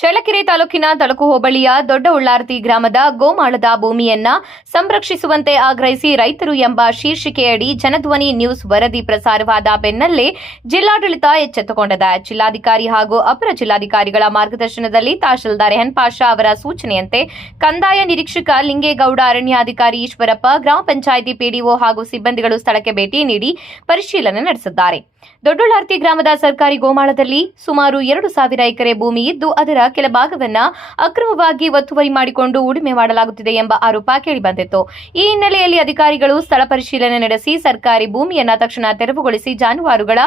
ಚಳ್ಳಕೆರೆ ತಾಲೂಕಿನ ತಳಕು ಹೋಬಳಿಯ ದೊಡ್ಡ ಉಳ್ಳಾರ್ತಿ ಗ್ರಾಮದ ಗೋಮಾಳದ ಭೂಮಿಯನ್ನ ಸಂರಕ್ಷಿಸುವಂತೆ ಆಗ್ರಹಿಸಿ ರೈತರು ಎಂಬ ಶೀರ್ಷಿಕೆಯಡಿ ಜನಧ್ವನಿ ನ್ಯೂಸ್ ವರದಿ ಪ್ರಸಾರವಾದ ಬೆನ್ನಲ್ಲೇ ಜಿಲ್ಲಾಡಳಿತ ಎಚ್ಚೆತ್ತುಕೊಂಡಿದೆ. ಜಿಲ್ಲಾಧಿಕಾರಿ ಹಾಗೂ ಅಪರ ಜಿಲ್ಲಾಧಿಕಾರಿಗಳ ಮಾರ್ಗದರ್ಶನದಲ್ಲಿ ತಹಶೀಲ್ದಾರ್ ಎನ್ ಪಾಷಾ ಅವರ ಸೂಚನೆಯಂತೆ ಕಂದಾಯ ನಿರೀಕ್ಷಕ ಲಿಂಗೇಗೌಡ, ಅರಣ್ಯಾಧಿಕಾರಿ ಈಶ್ವರಪ್ಪ, ಗ್ರಾಮ ಪಂಚಾಯಿತಿ ಪಿಡಿಒ ಹಾಗೂ ಸಿಬ್ಬಂದಿಗಳು ಸ್ಥಳಕ್ಕೆ ಭೇಟಿ ನೀಡಿ ಪರಿಶೀಲನೆ ನಡೆಸಿದ್ದಾರೆ. ದೊಡ್ಡುಳ್ಳಾರ್ತಿ ಗ್ರಾಮದ ಸರ್ಕಾರಿ ಗೋಮಾಳದಲ್ಲಿ ಸುಮಾರು 2,000 ಎಕರೆ ಭೂಮಿ ಇದ್ದು ಅದರ ಕೆಲ ಭಾಗವನ್ನ ಅಕ್ರಮವಾಗಿ ಒತ್ತುವರಿ ಮಾಡಿಕೊಂಡು ಉಳುಮೆ ಮಾಡಲಾಗುತ್ತಿದೆ ಎಂಬ ಆರೋಪ ಕೇಳಿಬಂದಿತ್ತು. ಈ ಹಿನ್ನೆಲೆಯಲ್ಲಿ ಅಧಿಕಾರಿಗಳು ಸ್ಥಳ ಪರಿಶೀಲನೆ ನಡೆಸಿ ಸರ್ಕಾರಿ ಭೂಮಿಯನ್ನ ತಕ್ಷಣ ತೆರವುಗೊಳಿಸಿ ಜಾನುವಾರುಗಳ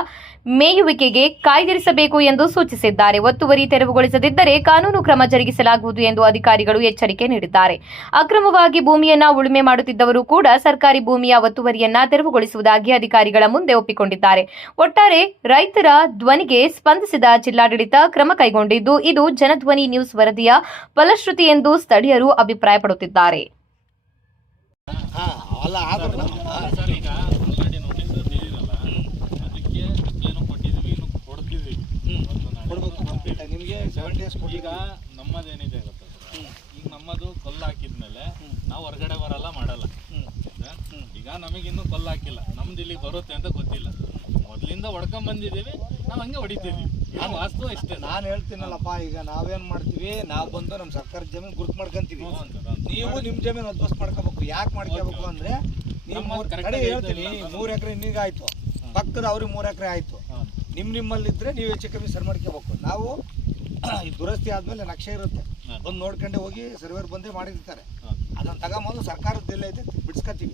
ಮೇಯುವಿಕೆಗೆ ಕಾಯ್ದಿರಿಸಬೇಕು ಎಂದು ಸೂಚಿಸಿದ್ದಾರೆ. ಒತ್ತುವರಿ ತೆರವುಗೊಳಿಸದಿದ್ದರೆ ಕಾನೂನು ಕ್ರಮ ಜರುಗಿಸಲಾಗುವುದು ಎಂದು ಅಧಿಕಾರಿಗಳು ಎಚ್ಚರಿಕೆ ನೀಡಿದ್ದಾರೆ. ಅಕ್ರಮವಾಗಿ ಭೂಮಿಯನ್ನ ಉಳುಮೆ ಮಾಡುತ್ತಿದ್ದವರು ಕೂಡ ಸರ್ಕಾರಿ ಭೂಮಿಯ ಒತ್ತುವರಿಯನ್ನ ತೆರವುಗೊಳಿಸುವುದಾಗಿ ಅಧಿಕಾರಿಗಳ ಮುಂದೆ ಒಪ್ಪಿಕೊಂಡಿದ್ದಾರೆ. ಒಟ್ಟಾರೆ ರೈತರ ಧ್ವನಿಗೆ ಸ್ಪಂದಿಸಿದ ಜಿಲ್ಲಾಡಳಿತ ಕ್ರಮ ಕೈಗೊಂಡಿದ್ದು, ಇದು ಜನಧ್ವನಿ ನ್ಯೂಸ್ ವರದಿಯ ಫಲಶ್ರುತಿ ಎಂದು ಸ್ಥಳೀಯರು ಅಭಿಪ್ರಾಯಪಡುತ್ತಿದ್ದಾರೆ. ಈಗ ನಮ್ಮದೇನಿದೆ ಗೊತ್ತಾ ಸರ್, ಈಗ ನಮ್ಮದು ಕಲ್ಲು ಹಾಕಿದ್ಮೇಲೆ ನಾವು ಹೊರಗಡೆ ಬರಲ್ಲ ಮಾಡಲ್ಲ. ಈಗ ನಮಗಿನ್ನೂ ಕಲ್ಲು ಹಾಕಿಲ್ಲ, ನಮ್ದು ಇಲ್ಲಿ ಬರುತ್ತೆ ಅಂತ ಗೊತ್ತಿಲ್ಲ. ಮೊದಲಿಂದ ಹೊಡ್ಕೊಂಡ್ ಬಂದಿದ್ದೀವಿ, ನಾವು ಹಂಗೆ ಹೊಡಿತೀವಿ. ವಾಸ್ತು ಅಷ್ಟೇ. ನಾನು ಹೇಳ್ತೀನಲ್ಲಪ್ಪ, ಈಗ ನಾವೇನ್ ಮಾಡ್ತೀವಿ, ನಾವು ಬಂದು ನಮ್ಮ ಸರ್ಕಾರದ ಜಮೀನು ಗುರುತು ಮಾಡ್ಕೊಂತೀವಿ. ನೀವು ನಿಮ್ಮ ಜಮೀನು ಅದ್ಬಸ್ ಮಾಡ್ಕೋಬೇಕು. ಯಾಕೆ ಮಾಡ್ಕೋಬೇಕು ಅಂದ್ರೆ, ನೀವು ಕಡೆ ಹೇಳ್ತೀನಿ, 3 ಎಕರೆ ನಿಮಗೆ ಆಯ್ತು, ಪಕ್ಕದ ಅವ್ರಿಗೆ 3 ಎಕರೆ ಆಯ್ತು. ನಿಮ್ಮಲ್ಲಿದ್ರೆ ನೀವು ಹೆಚ್ಚು ಕಮ್ಮಿ ಸರಿ ಮಾಡ್ಕೋಬೇಕು. ನಾವು ಈ ದುರಸ್ತಿ ಆದ್ಮೇಲೆ ನಕ್ಷೆ ಇರುತ್ತೆ, ಬಂದು ನೋಡ್ಕೊಂಡೆ ಹೋಗಿ ಸರ್ವೇರ್ ಬಂದೇ ಮಾಡಿರ್ತಾರೆ. ಅದನ್ನ ತಗೊಂಬಂದು ಸರ್ಕಾರದ್ದೆಲ್ಲ ಐತೆ ಬಿಡಿಸ್ಕೊತೀವಿ.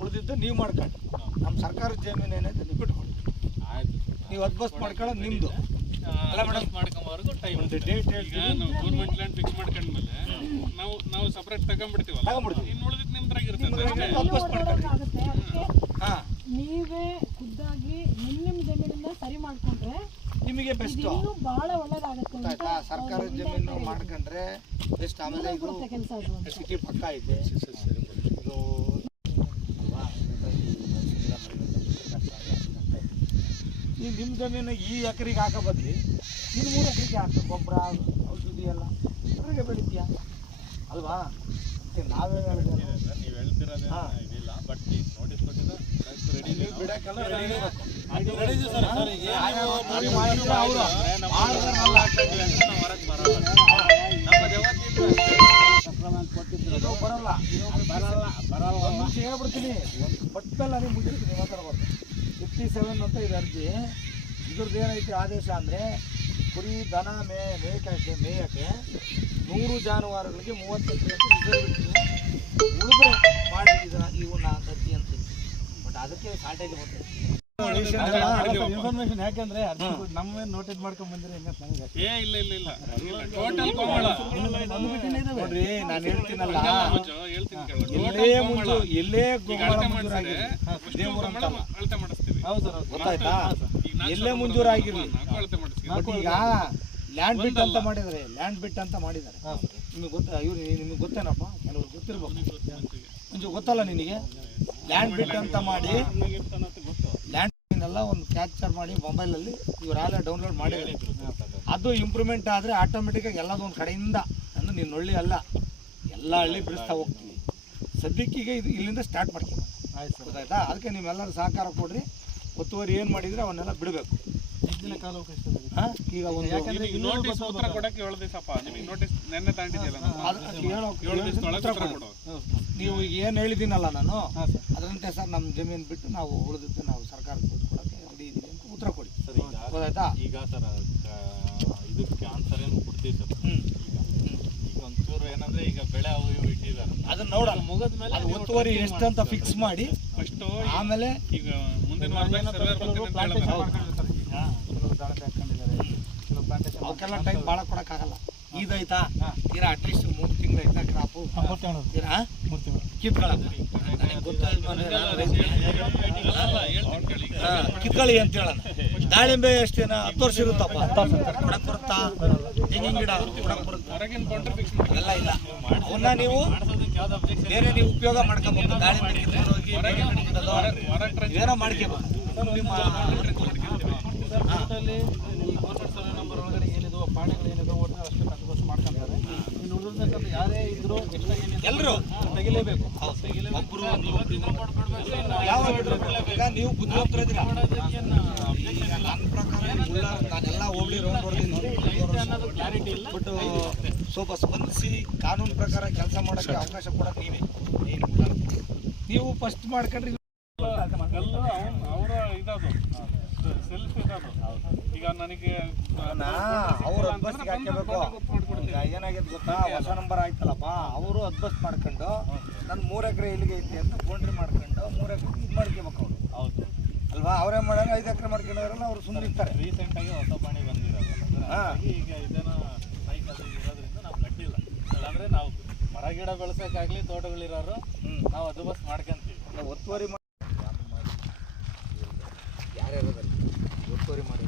ಉಳಿದಿದ್ದು ನೀವು ಮಾಡ್ಕೊಂಡು ನಮ್ಮ ಸರ್ಕಾರದ ಜಮೀನು ಏನೈತೆ ನೀವು ಬಿಟ್ಕೊಡಿ. ನೀವು ಅದ್ಬಸ್ ಮಾಡ್ಕೊಳ್ಳೋದು ನಿಮ್ದು ಅಲ್ಲ ಮೇಡಮ್. ಮಾಡ್ಕೊಂಬವರೆಗೂ ಟೈಮ್ ಒಂದು ಡೇಟ್ ಹೇಳ್ತೀವಿ. ನಾವು ಗೌರ್ಮೆಂಟ್ ಲ್ಯಾಂಡ್ ಫಿಕ್ಸ್ ಮಾಡ್ಕೊಂಡ್ಮೇಲೆ ನಾವು ಸಪ್ರೇಟ್ ತಗೊಂಡ್ಬಿಡ್ತೀವಲ್ಲ, ಇನ್ನು ಉಳಿದಿದ್ದು ನಿಮ್ದ್ರಾಗಿರುತ್ತೆ. ಅದ್ಬಸ್ ಮಾಡ್ಕೊಳ್ಳಿ. ನೀವೇ ಖುದ್ದಾಗಿ ನಿಮ್ಮ ಜಮೀನನ್ನ ಸರಿ ಮಾಡ್ಕೊಂಡ್ರೆ ನಿಮಗೆ ಬೆಸ್ಟ್, ಬಹಳ ಒಳ್ಳೇದಾಗುತ್ತೆ. ಸರ್ಕಾರದ ಜಮೀನು ಮಾಡ್ಕೊಂಡ್ರೆ ಬೆಸ್ಟ್. ಆಮೇಲೆ ಇದು ಸಿಟಿ ಪಕ್ಕ ಐತೆ. ಇದು ನೀವು ನಿಮ್ಮ ಜಮೀನು ಈ ಎಕರೆಗೆ ಹಾಕೋ ಬದಲಿ ಇನ್ನು 3 ಎಕರೆಗೆ ಹಾಕೋ ಗೊಬ್ಬರ ಔಷಧಿ ಎಲ್ಲ ಅದ್ರಾಗೆ ಬೆಳಿತೀಯ ಅಲ್ವಾ? ನಾವೇ ನೀವು ಹೇಳ್ತಿರೋದೇ ಇದಿಲ್ಲ, ಬಟ್ ಈಗ ನೋಟಿಸ್ ಕೊಟ್ಟಿದ್ದು ಬಿಡಕ್ಕೆಲ್ಲ ಹೇಳ್ಬಿಡ್ತೀನಿ. ಪಟ್ಟಲ್ಲ ನೀವು ಮುಗಿರ್ತೀನಿ ಮಾತಾಡ್ಬೋದು. 57 ಅಂತ ಇದು ಅರ್ಜಿ. ಇದ್ರದ್ದು ಏನೈತಿ ಆದೇಶ ಅಂದರೆ, ಕುರಿ ದನ ಮೇಯಕ್ಕೆ 100 ಜಾನುವಾರುಗಳಿಗೆ 30 ಎಕರೆ ಅಂತ ರಿಸರ್ವ್ ಇಡ್ತೀನಿ. ಉಳಿದ್ರೆ ಮಾಡಿ ಇವನ್ನ ಅರ್ಜಿ ಅಂತೀವಿ. ಬಟ್ ಅದಕ್ಕೆ ಶಾರ್ಟೇಜ್ ಬರ್ತದೆ ಇನ್ಫಾರ್ಮೇಶನ್. ಯಾಕೆಂದ್ರೆ ನಮ್ಮ ನೋಟಿಸ್ ಮಾಡ್ಕೊಂಡ್ ಬಂದ್ರೆ ನೋಡ್ರಿ, ನಾನು ಹೇಳ್ತೀನಲ್ಲ, ಎಲ್ಲೇ ಗೊತ್ತಾಯ್ತಾ, ಎಲ್ಲೇ ಮಂಜೂರಾಗಿರ್ಲಿ. ಬಟ್ ಈಗ ಲ್ಯಾಂಡ್ ಬಿಟ್ ಅಂತ ಮಾಡಿದ್ದಾರೆ, ನಿಮಗೆ ಗೊತ್ತಾ? ಇವ್ರು ನಿಮಗೆ ಗೊತ್ತೇನಪ್ಪ? ಕೆಲವ್ರು ಗೊತ್ತಿರ್ಬೇಕು. ಗೊತ್ತಲ್ಲ ನಿನಗೆ? ಲ್ಯಾಂಡ್ ಬಿಟ್ ಅಂತ ಮಾಡಿ ಲ್ಯಾಂಡ್ ಎಲ್ಲ ಒಂದು ಕ್ಯಾಪ್ಚರ್ ಮಾಡಿ ಮೊಬೈಲಲ್ಲಿ ಇವರೆಲ್ಲ ಡೌನ್ಲೋಡ್ ಮಾಡಿದ್ದಾರೆ. ಅದು ಇಂಪ್ರೂವ್ಮೆಂಟ್ ಆದರೆ ಆಟೋಮೆಟಿಕ್ಕಾಗಿ ಎಲ್ಲದೂ ಒಂದು ಕಡೆಯಿಂದ ಅಂದ್ರೆ ನೀನು ಹಳ್ಳಿ ಅಲ್ಲ, ಎಲ್ಲ ಹಳ್ಳಿ ಬಿಡಿಸ್ತಾ ಹೋಗ್ತೀವಿ. ಸದ್ಯಕ್ಕೀಗ ಇದು ಇಲ್ಲಿಂದ ಸ್ಟಾರ್ಟ್ ಮಾಡ್ತೀವಿ. ಗೊತ್ತಾಯ್ತಾ? ಅದಕ್ಕೆ ನೀವೆಲ್ಲರೂ ಸಹಕಾರ ಕೊಡ್ರಿ. ಒತ್ತುವರಿ ಏನು ಮಾಡಿದರೆ ಅವನ್ನೆಲ್ಲ ಬಿಡಬೇಕು. ಈಗ ಒಂದು ನೀವು ಏನು ಹೇಳಿದ್ದೀನಲ್ಲ ನಾನು ಅದರಂತೆ ಸರ್ ನಮ್ಮ ಜಮೀನು ಬಿಟ್ಟು ನಾವು ಉಳಿದಿದ್ದು ನಾವು ಸರ್ಕಾರಕ್ಕೆ ಕೊಡೋಕ್ಕೆ ರೆಡಿ ಇದ್ದೀವಿ ಅಂತ ಉತ್ತರ ಕೊಡಿ. ಗೊತ್ತಾಯ್ತಾ? ಈಗ ಸರ್ ಇದಕ್ಕೆ ಆನ್ಸರ್ ಏನು ಕೊಡ್ತೀವಿ ಸರ್. ಈಗ ಒಂಚೂರು ಏನಂದ್ರೆ, ಈಗ ಬೆಳೆ ಅವು ಇವು ಇಟ್ಟಿದ್ದಾರೆ, ಅದನ್ನ ನೋಡೋಣ. ಮುಗಿದ ಮೇಲೆ ಒತ್ತುವರಿ ಎಷ್ಟು ಅಂತ ಫಿಕ್ಸ್ ಮಾಡಿ ಫಸ್ಟ್. ಆಮೇಲೆ ಈಗ ಮುಂದಿನ ಅವಕ್ಕೆಲ್ಲ ಟೈಮ್ ಭಾಳ ಕೊಡೋಕ್ಕಾಗಲ್ಲ. ಇದಾಯ್ತಾ ತೀರಾ ಅಟ್ಲೀಸ್ಟ್ 3 ತಿಂಗಳು ಐತಾ ಕ್ರಾಪು ಕಿತ್ಕೊಳ್ಳಿ ಅಂತ ಹೇಳೋಣ. ದಾಳಿಂಬೆ ಎಷ್ಟೇನ 10 ವರ್ಷ ಇರುತ್ತಪ್ಪ, ಕೊಡಕ್ ಬರುತ್ತಾ? ತೆಂಗಿನ ಗಿಡ ಕೊಡಕ್ ಬರುತ್ತಾ? ಅದೆಲ್ಲ ಇಲ್ಲ. ಅವನ್ನ ನೀವು ಬೇರೆ ನೀವು ಉಪಯೋಗ ಮಾಡ್ಕೋಬೇಕು. ದಾಳಿಂಬೆ ಏನೋ ಮಾಡ್ಕೋಬೇಕು. ನಿಮ್ಮ ಈ ಗೌರ್ಮೆಂಟ್ ಸರ್ವೆ ನಂಬರ್ ಒಳಗಡೆ ಏನಿದೆ ಪಾಣಿಗಳು ಏನಿದೆ ಅಷ್ಟು ಎಲ್ಲರೂ ತೆಗಿಲೇಬೇಕು. ಒಬ್ರು ಯಾವಾಗಿದ್ರು ಈಗ ನೀವು ಬುದ್ಧಿವಂತರಿದ್ದೀರಾ. ಈಗ ನನ್ನ ಪ್ರಕಾರ ನಾನೆಲ್ಲ ಹೋಗ್ಲಿ ರೌಂಡ್ ಕ್ಲಾರಿಟಿ ಇಲ್ಲ. ಬಟ್ ಸ್ವಲ್ಪ ಸ್ಪಂದಿಸಿ ಕಾನೂನು ಪ್ರಕಾರ ಕೆಲಸ ಮಾಡೋಕ್ಕೆ ಅವಕಾಶ ಕೊಡೋದು ನೀವೇ. ನೀವು ಫಸ್ಟ್ ಮಾಡ್ಕೊಂಡ್ರೆ ಅವರ ಇದದು ಸೆಲ್ಫ್ ಇದದು. ಈಗ ನನಗೆ ಅವ್ರು ಅಡ್ಬಸ್ಗೆ ಹಾಕಬೇಕು. ಈಗ ಏನಾಗಿದೆ ಗೊತ್ತಾ, ಹೊಸ ನಂಬರ್ ಆಯ್ತಲ್ಲಪ್ಪ, ಅವರು ಅಡ್ಬಸ್ ಮಾಡ್ಕೊಂಡು ನನ್ನ 3 ಎಕರೆ ಇಲ್ಲಿಗೆ ಐತಿ ಅಂತ ಬೌಂಡ್ರಿ ಮಾಡ್ಕೊಂಡು 3 ಎಕರೆ ಇದು ಮಾಡ್ಕೋಬೇಕು ಅವರು. ಹೌದು ಅಲ್ವಾ? ಅವರೇ ಮಾಡೋಣ 5 ಎಕರೆ ಮಾಡ್ಕೊಂಡ್ರಲ್ಲ ಅವ್ರು ಸುಮ್ಮನೆ ಇರ್ತಾರೆ. ರೀಸೆಂಟಾಗಿ ಹೊಸ ಪಾಣಿ ಬಂದಿರೋದಲ್ಲ, ಹಾಗಾಗಿ ಈಗ ಇದೇನೋ ಸೈಕ್ ಅದು ಇರೋದ್ರಿಂದ ನಾವು ಕಟ್ಟಿಲ್ಲ. ಇಲ್ಲಾಂದ್ರೆ ನಾವು ಮರ ಗಿಡ ಬೆಳೆಸೋಕ್ಕಾಗಲಿ ತೋಟಗಳಿರೋರು ನಾವು ಅದು ಬಸ್ ಮಾಡ್ಕೊಂತೀವಿ. ಒತ್ತುವರಿ ಯಾರ್ಯಾರು ಒತ್ತುವರಿ ಮಾಡಿ